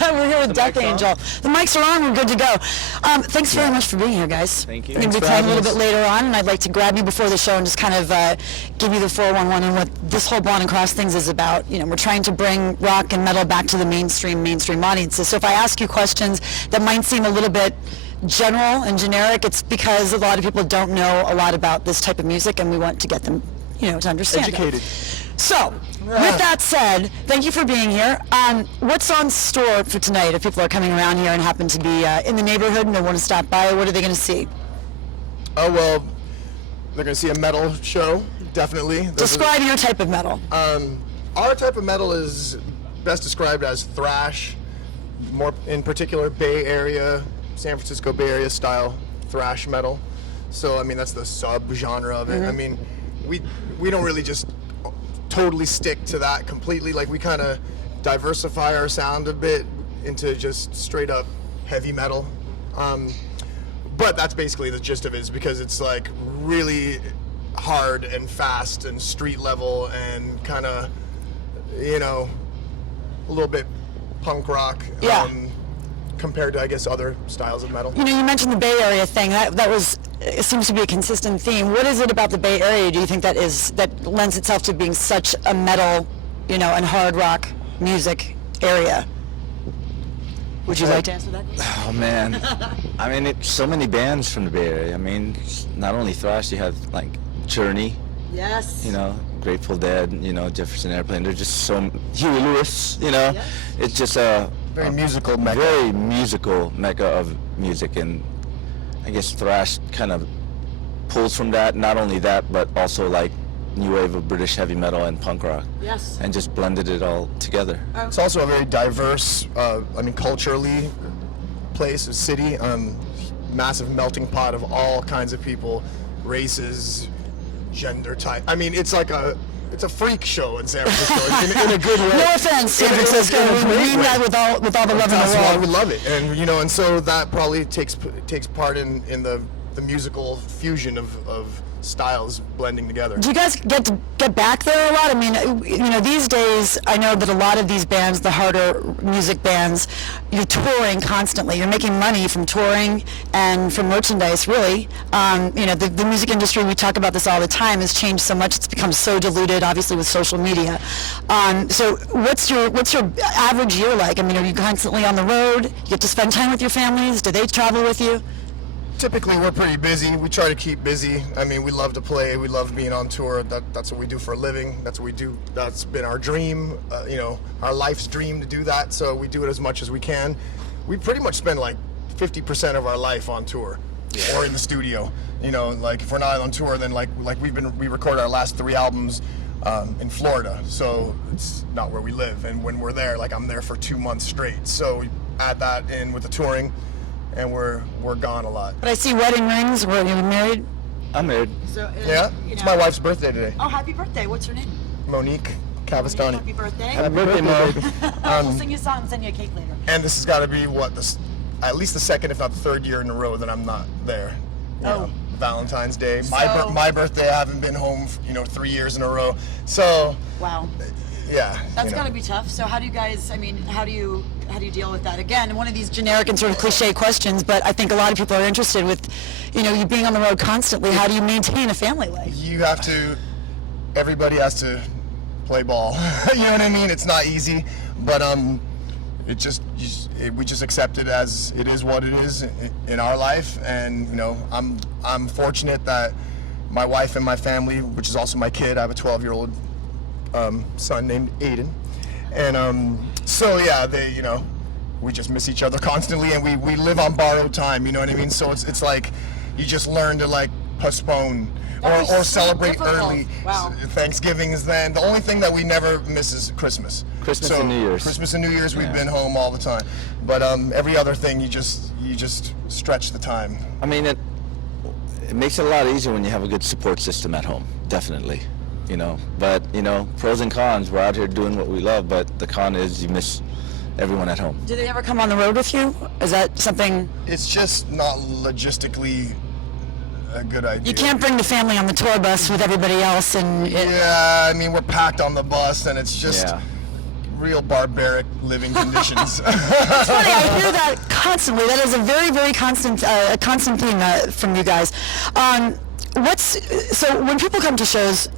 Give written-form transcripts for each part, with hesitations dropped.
We're here with Death Angel. The mics are on. We're good to go. Thanks very much for being here, guys. Thank you. We're going to be playing a little bit later on, and I'd like to grab you before the show and just kind of give you the 411 and what this whole Blonde and Cross things is about. You know, we're trying to bring rock and metal back to the mainstream audiences. So if I ask you questions that might seem a little bit general and generic, it's because a lot of people don't know a lot about this type of music, and we want to get them, you know, to understand Educated. So, with that said, thank you for being here. What's on store for tonight if people are coming around here and happen to be in the neighborhood and they want to stop by? What are they going to see? Oh, well, they're going to see a metal show, definitely. Describe your type of metal. Our type of metal is best described as thrash, more in particular Bay Area, San Francisco Bay Area style thrash metal. So, I mean, that's the sub-genre of it. I mean, we don't really just totally stick to that completely. Like, we kind of diversify our sound a bit into just straight up heavy metal. But that's basically the gist of it, is because it's like really hard and fast and street level and kind of, you know, a little bit punk rock. Yeah. Compared to, I guess, other styles of metal. You know, you mentioned the Bay Area thing. It seems to be a consistent theme. What is it about the Bay Area, do you think, that lends itself to being such a metal, you know, and hard rock music area? Would you like to answer that? Oh man, I mean, so many bands from the Bay Area. I mean, not only thrash, you have like Journey. Yes. You know, Grateful Dead. You know, Jefferson Airplane. They're just so Huey Lewis. You know, Yes. it's just a Very musical mecca. Very musical mecca of music, and I guess thrash kind of pulls from that. Not only that, but also like new wave of British heavy metal and punk rock. Yes. And just blended it all together. It's also a very diverse, I mean, culturally place, a city, massive melting pot of all kinds of people, races, gender type. I mean, it's like it's a freak show in San Francisco, in a good way. No offense, San Francisco. We mean that with all the love in the That's why world. we love it, and you know, and so that probably takes part in the musical fusion of styles blending together. Do you guys get back there a lot? I mean, you know, these days, I know that a lot of these bands, the harder music bands, you're touring constantly. You're making money from touring and from merchandise, really. You know, the music industry, we talk about this all the time, has changed so much. It's become so diluted, obviously, with social media. So what's your average year like? I mean, are you constantly on the road? You get to spend time with your families? Do they travel with you? Typically, we're pretty busy. We try to keep busy. I mean, we love to play. We love being on tour. That's what we do for a living. That's what we do. That's been our dream, you know, our life's dream to do that. So we do it as much as we can. We pretty much spend like 50% of our life on tour or in the studio. You know, like if we're not on tour, then like we recorded our last 3 albums in Florida. So it's not where we live. And when we're there, like I'm there for 2 months straight. So we add that in with the touring. And we're gone a lot. But I see wedding rings. Were you married? I'm married. So, Yeah, it's my wife's birthday today. Oh, happy birthday. What's her name? Monique Cavastani. Happy birthday. Happy birthday, Mo. We'll sing you a song and send you a cake later. And this has got to be at least the second, if not the third year in a row that I'm not there. You know, Valentine's Day. My birthday, I haven't been home, 3 years in a row. So. Wow. Yeah. That's gotta be tough. So how do you guys, how do you deal with that? Again, one of these generic and sort of cliche questions, but I think a lot of people are interested with, you being on the road constantly. How do you maintain a family life? Everybody has to play ball. You know what I mean? It's not easy, but we just accept it as it is what it is in our life. And, I'm fortunate that my wife and my family, which is also my kid, I have a 12-year-old son named Aiden, and so yeah, we just miss each other constantly, and we live on borrowed time, you know what I mean? So it's like you just learn to like postpone or celebrate early. Wow. Thanksgiving is then. The only thing that we never miss is Christmas. And New Year's. Christmas and New Year's, we've been home all the time, but every other thing you just stretch the time. I mean, it makes it a lot easier when you have a good support system at home, definitely. But pros and cons. We're out here doing what we love, but the con is you miss everyone at home. Do they ever come on the road with you? Is that something? It's just not logistically a good idea. You can't bring the family on the tour bus with everybody else, and yeah, I mean, we're packed on the bus, and it's just real barbaric living conditions. It's funny, I hear that constantly. That is a very, very constant theme from you guys. So when people come to shows,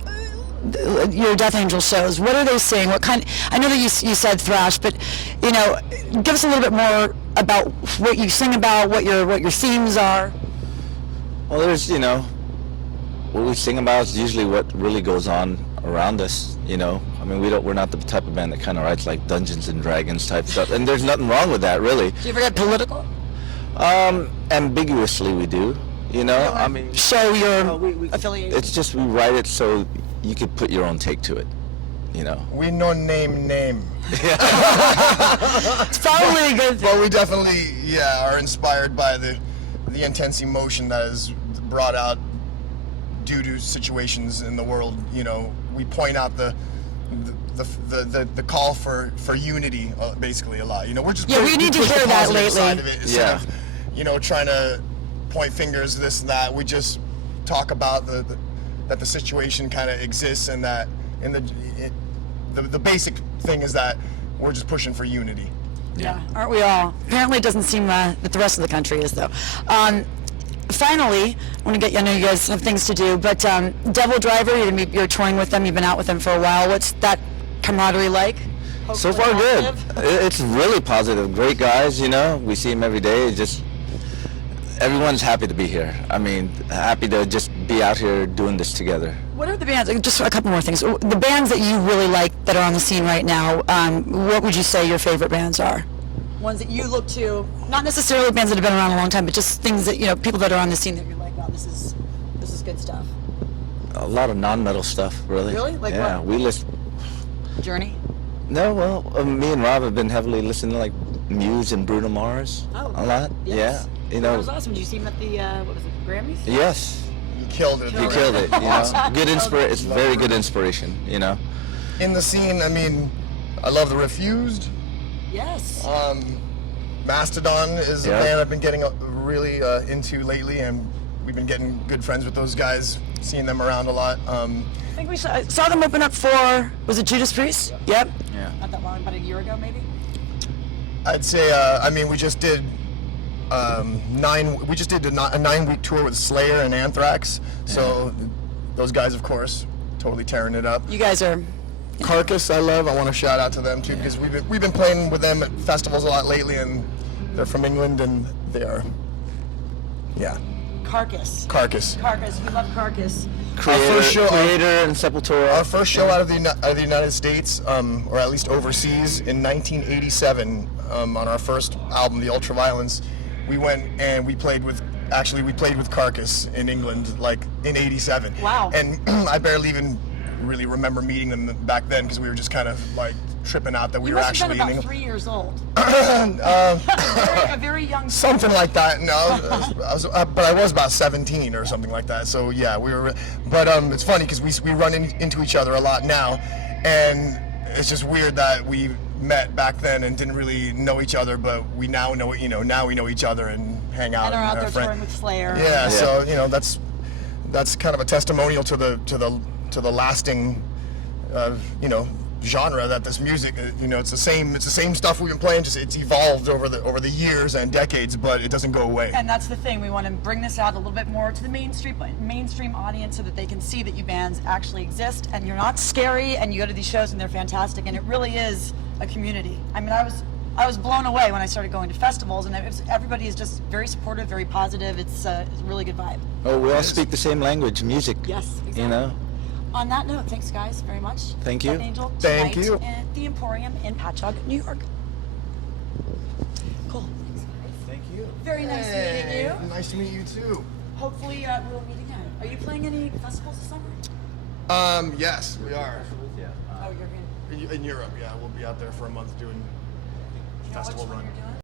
your Death Angel shows, what are they saying? What kind? I know that you said thrash, but give us a little bit more about what you sing about, what your themes are. Well, there's what we sing about is usually what really goes on around us. I mean, we're not the type of band that kind of writes like Dungeons and Dragons type stuff, and there's nothing wrong with that, really. Do you ever get political? Ambiguously, we do. I mean, show your affiliation. it's just we write it so you could put your own take to it. We no name. It's probably a good thing. But we definitely, are inspired by the intense emotion that is brought out due to situations in the world. We point out the call for unity, basically a lot. We're just we need to hear that lately. Side of it instead of, trying to point fingers, this and that. We just talk about that the situation kind of exists, and that the basic thing is that we're just pushing for unity. Yeah, aren't we all? Apparently it doesn't seem that the rest of the country is, though. Finally, I want to get you, I know you guys have things to do, but Devil Driver, you're touring with them, you've been out with them for a while. What's that camaraderie like? So far, good. It's really positive. Great guys, we see them every day. Everyone's happy to be here. I mean, happy to just be out here doing this together. What are the bands, just a couple more things, the bands that you really like that are on the scene right now, what would you say your favorite bands are? Ones that you look to, not necessarily bands that have been around a long time, but just things that, people that are on the scene that you're like, wow, this is good stuff. A lot of non-metal stuff, really. Really? Like what? We listen. Journey? No, well, me and Rob have been heavily listening to like Muse and Bruno Mars a lot. Yes. Yeah, That was awesome. Did you see him at the Grammys? Yes. You killed it. He killed it. Good It's very good inspiration. In the scene, I mean, I love the Refused. Yes. Mastodon is a band I've been getting really into lately, and we've been getting good friends with those guys, seeing them around a lot. I think we saw them open up for, was it Judas Priest? Yep. Yeah. Not that long, about a year ago, maybe? I'd say, we just did a 9-week tour with Slayer and Anthrax, so those guys, of course, totally tearing it up. You guys are... Carcass, I love. I want to shout out to them too, because we've been playing with them at festivals a lot lately, and they're from England, and they are, Carcass. Carcass. We love Carcass. Creator and Sepultura. Our first show out of the United States, or at least overseas, in 1987, on our first album, The Ultraviolence, we went and we played with Carcass in England, like in '87. Wow. And I barely even really remember meeting them back then, because we were just kind of like tripping out that we were actually You must in have been England. about 3 years old. A very young. Something like that. No, but I was about 17 or something like that. So yeah, we were. But it's funny because we run into each other a lot now, and it's just weird that we met back then and didn't really know each other, but we now know. Now we know each other and hang out. And are out there touring with Slayer. Yeah. So that's kind of a testimonial to the lasting, genre that this music, it's the same stuff we've been playing, just it's evolved over the years and decades, but it doesn't go away. And that's the thing, we want to bring this out a little bit more to the mainstream audience, so that they can see that you bands actually exist, and you're not scary, and you go to these shows and they're fantastic, and it really is a community. I mean, I was blown away when I started going to festivals, and everybody is just very supportive, very positive. It's a really good vibe. Oh, we all speak the same language, music. Yes, exactly. On that note, thanks guys very much. Thank you. Death Angel Thank tonight you. at the Emporium in Patchogue, New York. Cool. Thanks, guys. Thank you. Very nice meeting you. Nice to meet you too. Hopefully we'll meet again. Are you playing any festivals this summer? Yes, we are. Oh, you're in. In Europe, yeah. We'll be out there for a month doing You know festival which one run. you're doing?